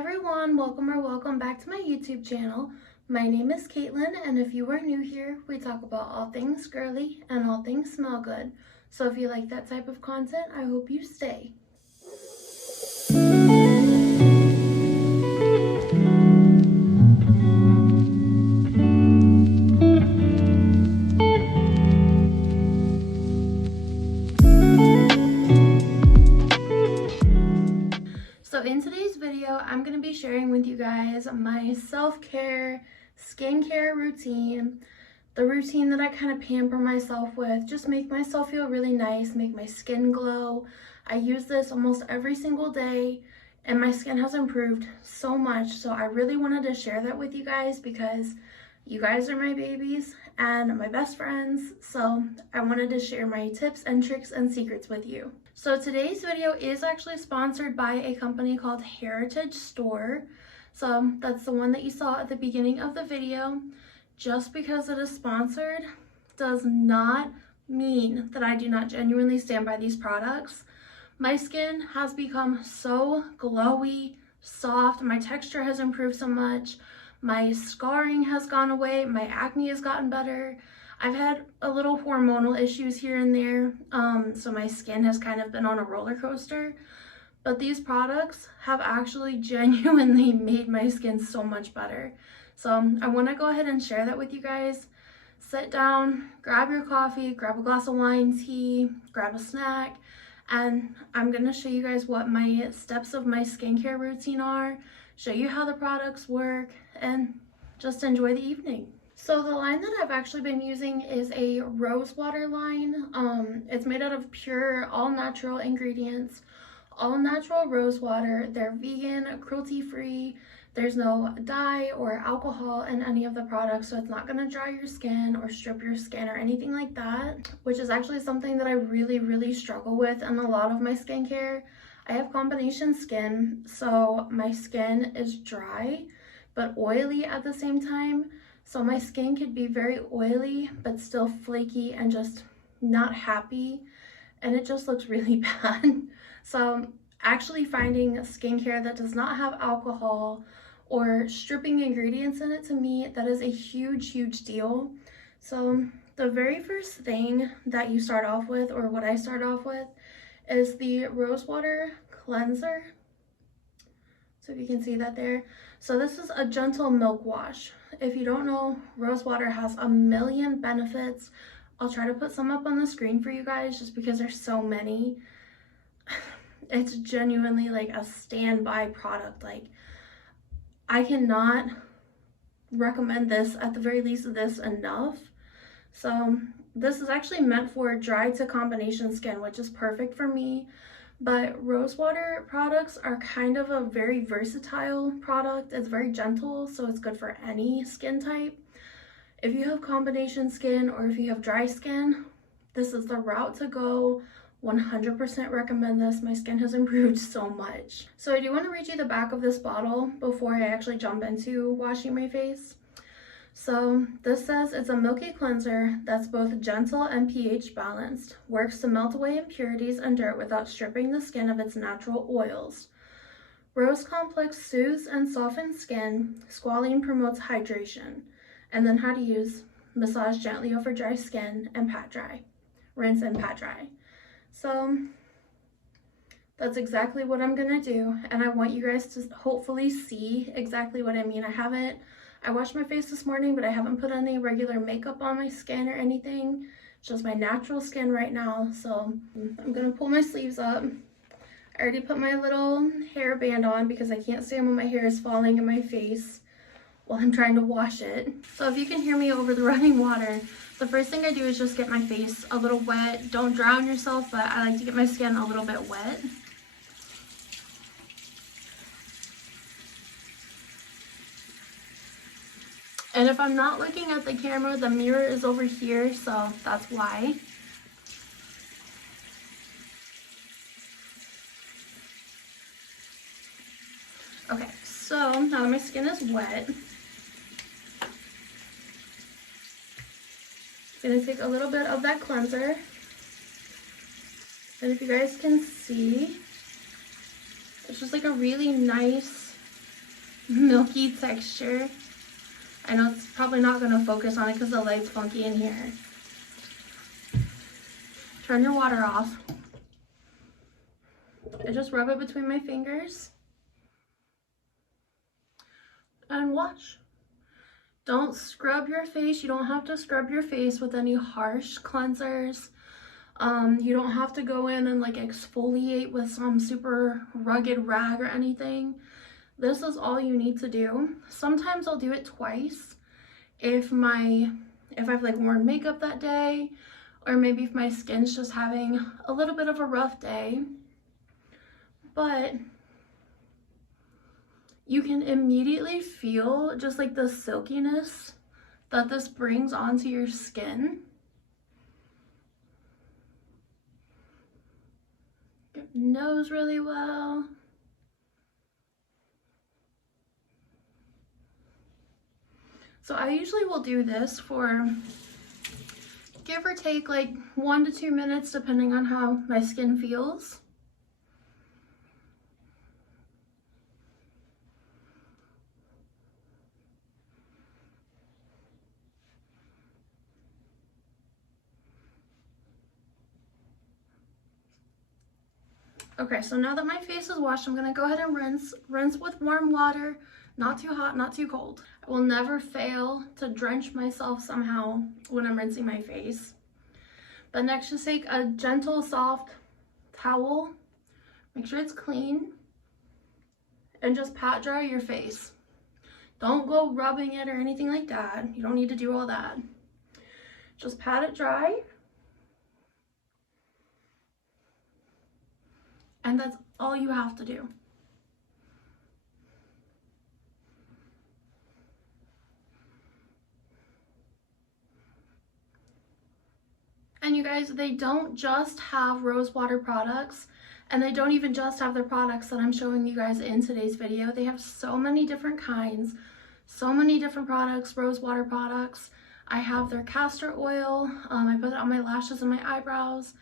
everyone, welcome back to my YouTube channel. My name is Caitlin, and if you are new here, we talk about all things girly and all things smell good. So if you like that type of content, I hope you stay. So in today's video, I'm going to be sharing with you guys my self-care, skincare routine, the routine that I kind of pamper myself with, just make myself feel really nice, make my skin glow. I use this almost every single day and my skin has improved so much. So I really wanted to share that with you guys because you guys are my babies and my best friends. So I wanted to share my tips and tricks and secrets with you. So today's video is actually sponsored by a company called Heritage Store. So that's the one that you saw at the beginning of the video. Just because it is sponsored does not mean that I do not genuinely stand by these products. My skin has become so glowy, soft, my texture has improved so much, my scarring has gone away, my acne has gotten better. I've had a little hormonal issues here and there, so my skin has kind of been on a roller coaster. But these products have actually genuinely made my skin so much better. So I want to go ahead and share that with you guys. Sit down, grab your coffee, grab a glass of wine, tea, grab a snack, and I'm going to show you guys what my steps of my skincare routine are, show you how the products work, and just enjoy the evening. So the line that I've actually been using is a rose water line. It's made out of pure, all natural ingredients, all natural rose water. They're vegan, cruelty-free. There's no dye or alcohol in any of the products, so it's not going to dry your skin or strip your skin or anything like that, which is actually something that I really struggle with in a lot of my skincare. I have combination skin, so my skin is dry but oily at the same time. So my skin could be very oily but still flaky and just not happy, and it just looks really bad. So actually finding skincare that does not have alcohol or stripping ingredients in it, to me, that is a huge deal. So the very first thing that you start off with, or what I start off with, is the rose water cleanser. So if you can see that there. So this is a gentle milk wash. If you don't know, rose water has a million benefits. I'll try to put some up on the screen for you guys just because there's so many. It's genuinely like a standby product. Like, I cannot recommend this, at the very least, this enough. So this is actually meant for dry to combination skin, which is perfect for me. But rose water products are kind of a very versatile product. It's very gentle, so it's good for any skin type. If you have combination skin or if you have dry skin, this is the route to go. 100% recommend this. My skin has improved so much. So I do want to read you the back of this bottle before I actually jump into washing my face. So this says it's a milky cleanser that's both gentle and pH balanced, works to melt away impurities and dirt without stripping the skin of its natural oils. Rose complex soothes and softens skin, squalene promotes hydration. And then how to use: massage gently over dry skin and pat dry. Rinse and pat dry. So that's exactly what I'm gonna do, and I want you guys to hopefully see exactly what I mean. I washed my face this morning, but I haven't put any regular makeup on my skin or anything. It's just my natural skin right now. So I'm gonna pull my sleeves up. I already put my little hairband on because I can't stand when my hair is falling in my face while I'm trying to wash it. So if you can hear me over the running water, the first thing I do is just get my face a little wet. Don't drown yourself, but I like to get my skin a little bit wet. And if I'm not looking at the camera, the mirror is over here, so that's why. Okay, so now that my skin is wet, I'm gonna take a little bit of that cleanser, and if you guys can see, it's just like a really nice milky texture. I know it's probably not going to focus on it because the light's funky in here. Turn your water off. I just rub it between my fingers. And watch. Don't scrub your face. You don't have to scrub your face with any harsh cleansers. You don't have to go in and like exfoliate with some super rugged rag or anything. This is all you need to do. Sometimes I'll do it twice if I've like worn makeup that day, or maybe if my skin's just having a little bit of a rough day. But you can immediately feel just like the silkiness that this brings onto your skin. Get your nose really well. So I usually will do this for give or take like 1 to 2 minutes depending on how my skin feels. Okay, so now that my face is washed, I'm gonna go ahead and rinse. Rinse with warm water, not too hot, not too cold. I will never fail to drench myself somehow when I'm rinsing my face. But next, just take a gentle, soft towel, make sure it's clean, and just pat dry your face. Don't go rubbing it or anything like that. You don't need to do all that. Just pat it dry. And that's all you have to do. And you guys, they don't just have rose water products, and they don't even just have the products that I'm showing you guys in today's video. They have so many different kinds, so many different products, rose water products. I have their castor oil. I put it on my lashes and my eyebrows.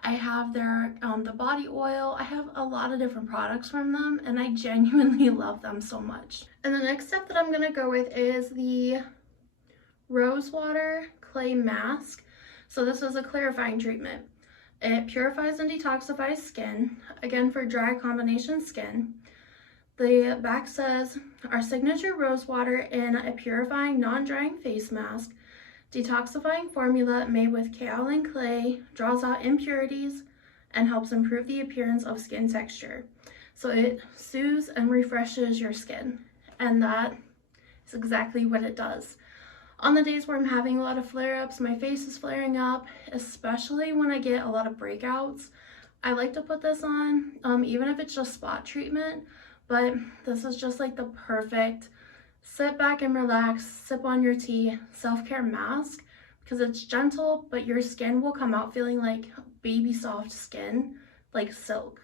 I have their the body oil. I have a lot of different products from them, and I genuinely love them so much. And the next step that I'm gonna go with is the rose water clay mask. So this is a clarifying treatment. It purifies and detoxifies skin, again for dry combination skin. The back says, our signature rose water in a purifying, non-drying face mask, detoxifying formula made with kaolin clay, draws out impurities and helps improve the appearance of skin texture. So it soothes and refreshes your skin, and that is exactly what it does. On the days where I'm having a lot of flare-ups, my face is flaring up, especially when I get a lot of breakouts, I like to put this on, even if it's just spot treatment, but this is just like the perfect sit back and relax, sip on your tea, self-care mask, because it's gentle, but your skin will come out feeling like baby soft skin, like silk.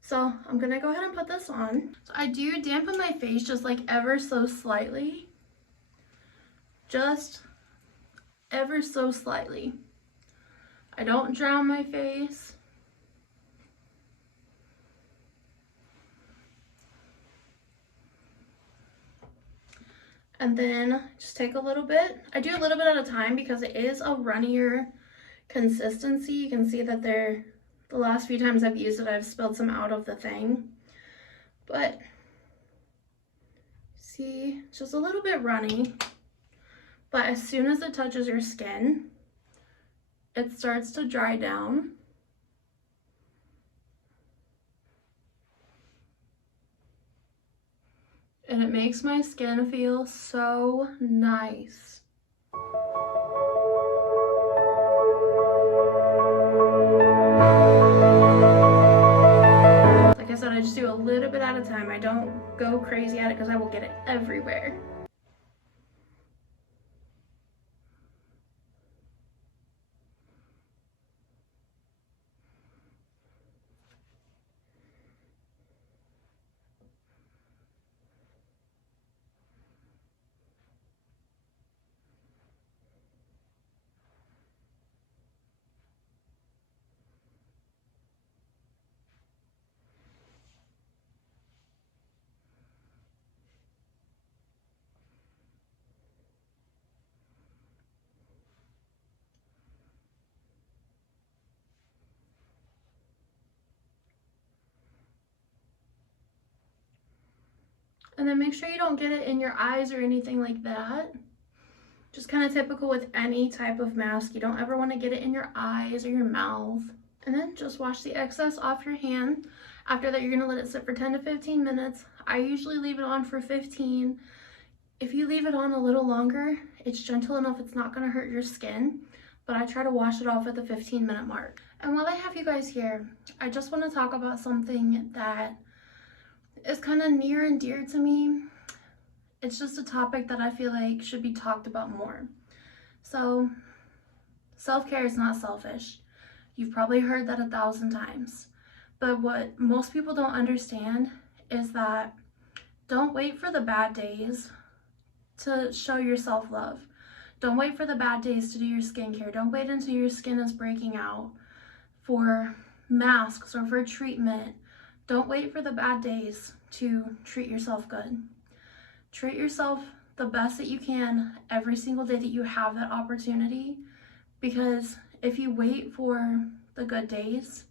So I'm gonna go ahead and put this on. So I do dampen my face just like ever so slightly. Just ever so slightly. I don't drown my face. And then just take a little bit. I do a little bit at a time because it is a runnier consistency. You can see that the last few times I've used it, I've spilled some out of the thing. But see, it's just a little bit runny. But as soon as it touches your skin, it starts to dry down. And it makes my skin feel so nice. Like I said, I just do a little bit at a time. I don't go crazy at it because I will get it everywhere. And then make sure you don't get it in your eyes or anything like that. Just kind of typical with any type of mask. You don't ever want to get it in your eyes or your mouth. And then just wash the excess off your hand. After that, you're going to let it sit for 10 to 15 minutes. I usually leave it on for 15. If you leave it on a little longer, it's gentle enough it's not going to hurt your skin. But I try to wash it off at the 15-minute mark. And while I have you guys here, I just want to talk about something that is kind of near and dear to me. It's just a topic that I feel like should be talked about more. So, self-care is not selfish. You've probably heard that 1,000 times. But what most people don't understand is that don't wait for the bad days to show your self-love. Don't wait for the bad days to do your skincare. Don't wait until your skin is breaking out for masks or for treatment. Don't wait for the bad days to treat yourself good. Treat yourself the best that you can every single day that you have that opportunity, because if you wait for the good days,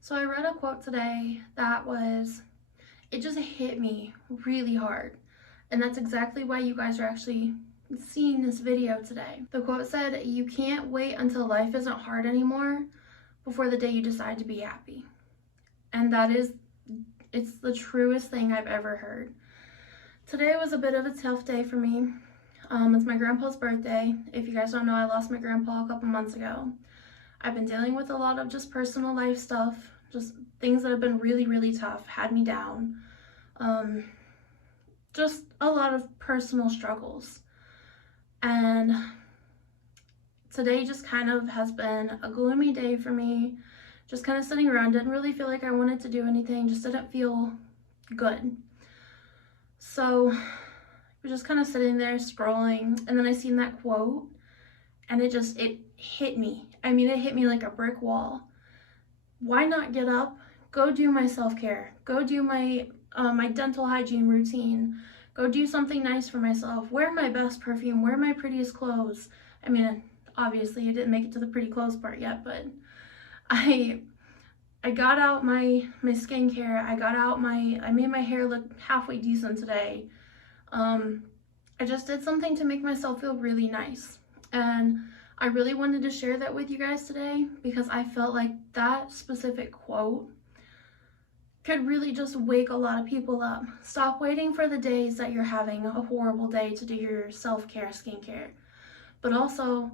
so I read a quote today that it just hit me really hard. And that's exactly why you guys are actually seeing this video today. The quote said, "You can't wait until life isn't hard anymore before the day you decide to be happy." And it's the truest thing I've ever heard. Today was a bit of a tough day for me. It's my grandpa's birthday. If you guys don't know, I lost my grandpa a couple months ago. I've been dealing with a lot of just personal life stuff, just things that have been really, really tough, had me down. Just a lot of personal struggles. And today just kind of has been a gloomy day for me. Just kind of sitting around, didn't really feel like I wanted to do anything, just didn't feel good. So we're just kind of sitting there scrolling, and then I seen that quote, and it hit me. I mean, it hit me like a brick wall. Why not get up, go do my self-care, go do my dental hygiene routine, go do something nice for myself, wear my best perfume, wear my prettiest clothes. I mean, obviously I didn't make it to the pretty clothes part yet, but I got out my skincare, I made my hair look halfway decent today. I just did something to make myself feel really nice. And I really wanted to share that with you guys today because I felt like that specific quote could really just wake a lot of people up. Stop waiting for the days that you're having a horrible day to do your self-care, skincare. But also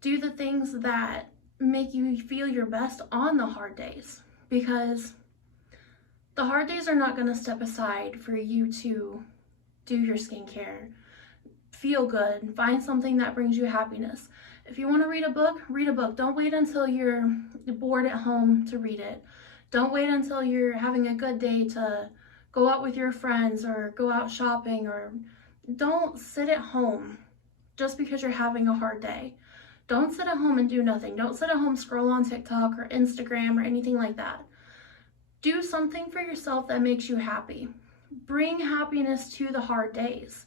do the things that make you feel your best on the hard days, because the hard days are not going to step aside for you to do your skincare, feel good, find something that brings you happiness. If you want to read a book, read a book. Don't wait until you're bored at home to read it. Don't wait until you're having a good day to go out with your friends or go out shopping, or don't sit at home just because you're having a hard day. Don't sit at home and do nothing. Don't sit at home, scroll on TikTok or Instagram or anything like that. Do something for yourself that makes you happy. Bring happiness to the hard days.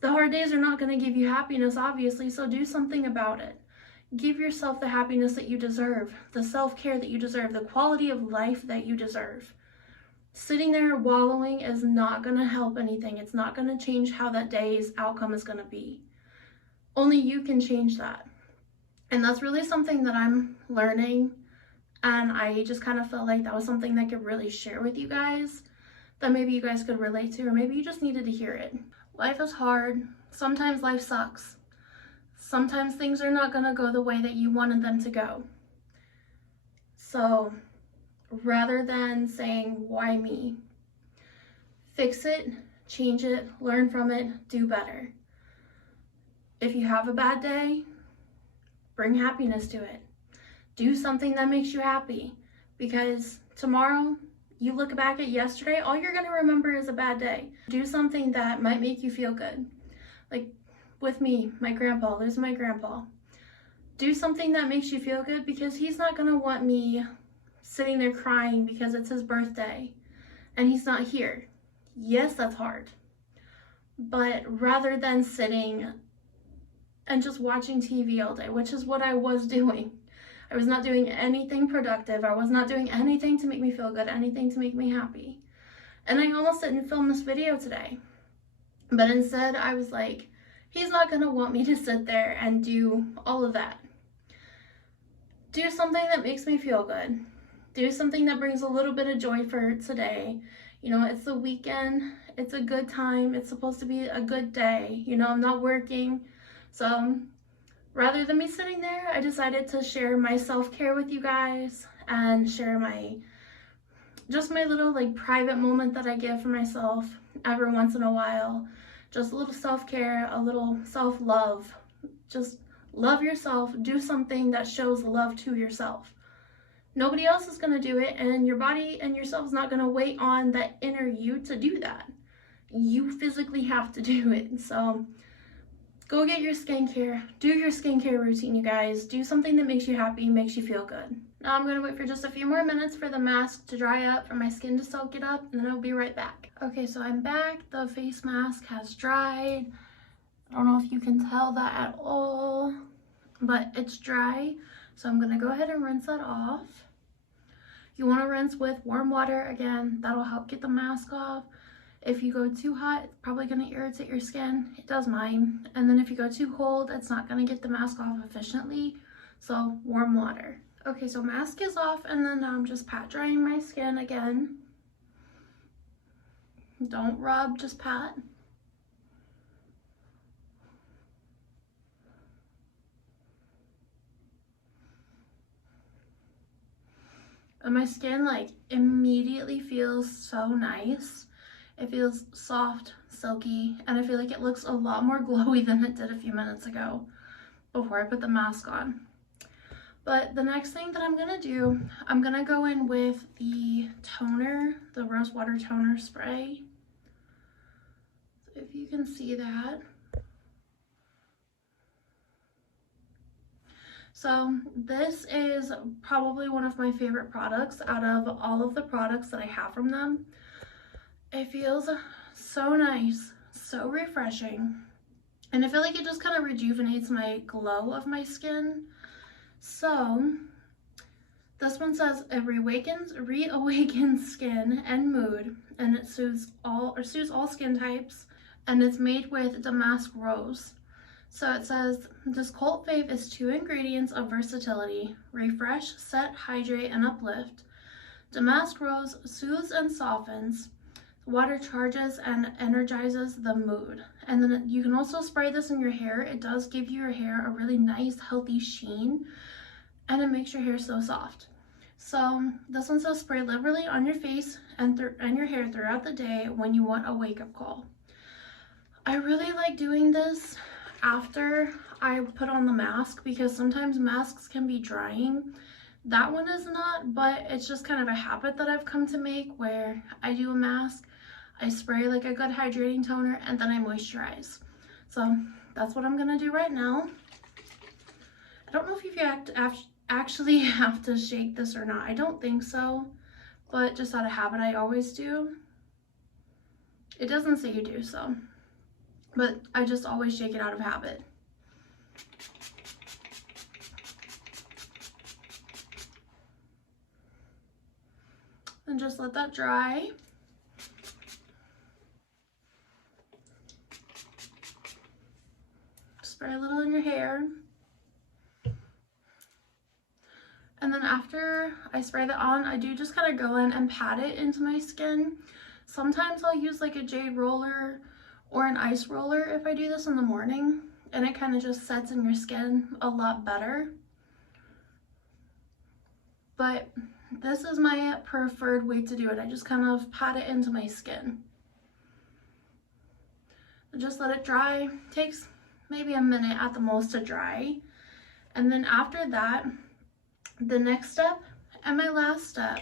The hard days are not going to give you happiness, obviously, so do something about it. Give yourself the happiness that you deserve, the self-care that you deserve, the quality of life that you deserve. Sitting there wallowing is not going to help anything. It's not going to change how that day's outcome is going to be. Only you can change that. And that's really something that I'm learning, and I just kind of felt like that was something that I could really share with you guys, that maybe you guys could relate to, or maybe you just needed to hear it. Life is hard. Sometimes life sucks. Sometimes things are not going to go the way that you wanted them to go. So rather than saying, why me? Fix it, change it, learn from it, do better. If you have a bad day, bring happiness to it. Do something that makes you happy, because tomorrow you look back at yesterday, all you're going to remember is a bad day. Do something that might make you feel good. Like with me, my grandpa, losing my grandpa. Do something that makes you feel good, because he's not going to want me sitting there crying because it's his birthday and he's not here. Yes, that's hard. But rather than sitting and just watching TV all day, which is what I was doing, I was not doing anything productive. I was not doing anything to make me feel good, anything to make me happy. And I almost didn't film this video today. But instead, I was like, he's not going to want me to sit there and do all of that. Do something that makes me feel good. Do something that brings a little bit of joy for today. You know, it's the weekend. It's a good time. It's supposed to be a good day. You know, I'm not working. So rather than me sitting there, I decided to share my self-care with you guys and share just my little like private moment that I give for myself every once in a while. Just a little self-care, a little self-love. Just love yourself. Do something that shows love to yourself. Nobody else is going to do it, and your body and yourself is not going to wait on that inner you to do that. You physically have to do it. So go get your skincare. Do your skincare routine, you guys. Do something that makes you happy, makes you feel good. Now I'm going to wait for just a few more minutes for the mask to dry up, for my skin to soak it up, and then I'll be right back. Okay, so I'm back. The face mask has dried. I don't know if you can tell that at all, but it's dry. So I'm going to go ahead and rinse that off. You want to rinse with warm water again. That'll help get the mask off. If you go too hot, it's probably going to irritate your skin. It does mine. And then if you go too cold, it's not going to get the mask off efficiently. So warm water. Okay, so mask is off, and then I'm just pat drying my skin again. Don't rub, just pat. And my skin like immediately feels so nice. It feels soft, silky, and I feel like it looks a lot more glowy than it did a few minutes ago before I put the mask on. But the next thing that I'm gonna do, I'm gonna go in with the toner, the rose water toner spray. So if you can see that. So this is probably one of my favorite products out of all of the products that I have from them. It feels so nice, so refreshing, and I feel like it just kind of rejuvenates my glow of my skin. So this one says it reawakens skin and mood, and it soothes all skin types, and it's made with damask rose. So it says this cult fave is 2 ingredients of versatility: refresh, set, hydrate, and uplift. Damask rose soothes and softens. Water charges and energizes the mood. And then you can also spray this in your hair. It does give your hair a really nice, healthy sheen, and it makes your hair so soft. So this one says spray liberally on your face and your hair throughout the day when you want a wake-up call. I really like doing this after I put on the mask, because sometimes masks can be drying. That one is not, but it's just kind of a habit that I've come to make where I do a mask, I spray like a good hydrating toner, and then I moisturize. So that's what I'm gonna do right now. I don't know if you actually have to shake this or not. I don't think so, but just out of habit I always do. It doesn't say you do, so, but I just always shake it out of habit. And just let that dry. Spray a little in your hair. And then after I spray that on, I do just kind of go in and pat it into my skin. Sometimes I'll use like a jade roller or an ice roller if I do this in the morning, and it kind of just sets in your skin a lot better. But this is my preferred way to do it. I just kind of pat it into my skin. Just let it dry. Takes maybe a minute at the most to dry. And then after that, the next step and my last step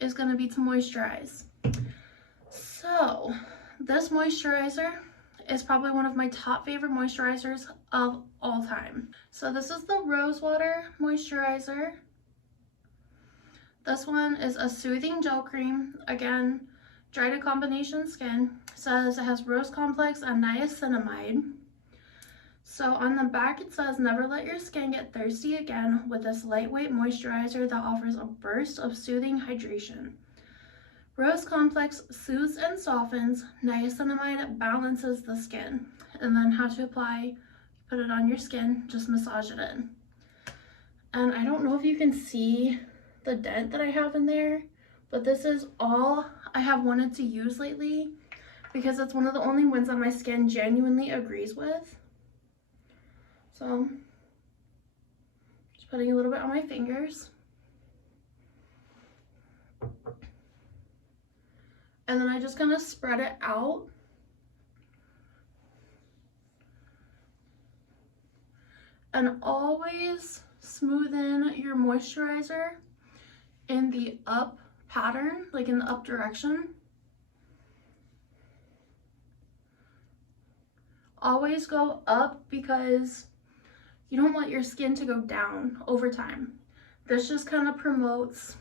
is going to be to moisturize. So this moisturizer is probably one of my top favorite moisturizers of all time. So this is the Rose Water Moisturizer. This one is a soothing gel cream. Again, dry to combination skin. Says it has rose complex and niacinamide. So on the back it says, never let your skin get thirsty again with this lightweight moisturizer that offers a burst of soothing hydration. Rose complex soothes and softens. Niacinamide balances the skin. And then how to apply, put it on your skin, just massage it in. And I don't know if you can see the dent that I have in there, but this is all I have wanted to use lately because it's one of the only ones that my skin genuinely agrees with. So just putting a little bit on my fingers. And then I just kind of spread it out. And always smoothen your moisturizer in the up pattern, like in the up direction. Always go up because you don't want your skin to go down over time. This just kind of promotes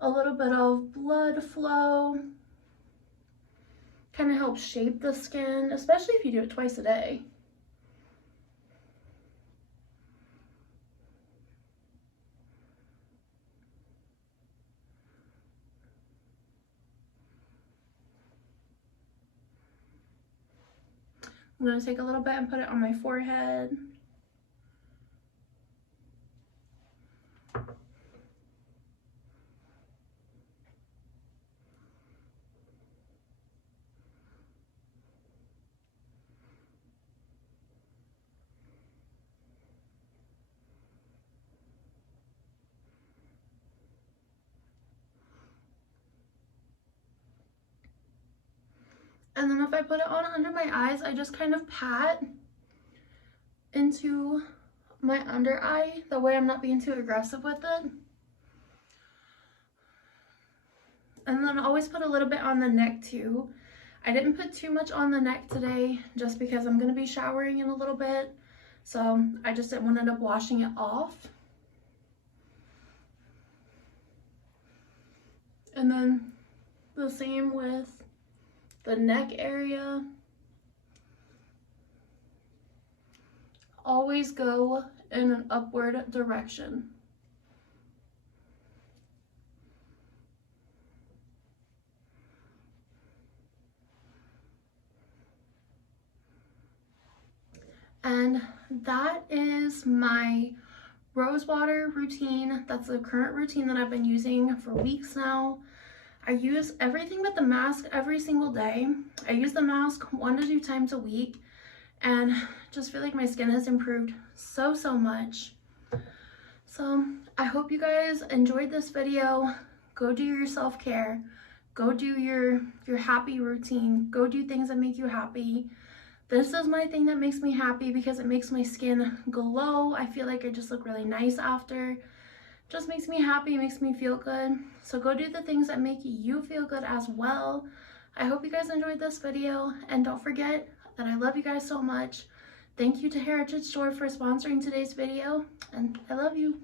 a little bit of blood flow, kind of helps shape the skin, especially if you do it twice a day. I'm going to take a little bit and put it on my forehead. And then if I put it on under my eyes, I just kind of pat into my under eye. That way I'm not being too aggressive with it. And then always put a little bit on the neck too. I didn't put too much on the neck today just because I'm going to be showering in a little bit. So I just didn't want to end up washing it off. And then the same with the neck area. Always go in an upward direction. And that is my rose water routine. That's the current routine that I've been using for weeks now. I use everything but the mask every single day. I use the mask 1 to 2 times a week and just feel like my skin has improved so much. So I hope you guys enjoyed this video. Go do your self-care. Go do your happy routine. Go do things that make you happy. This is my thing that makes me happy because it makes my skin glow. I feel like I just look really nice after. Just makes me happy, makes me feel good. So go do the things that make you feel good as well. I hope you guys enjoyed this video, and don't forget that I love you guys so much. Thank you to Heritage Store for sponsoring today's video, and I love you.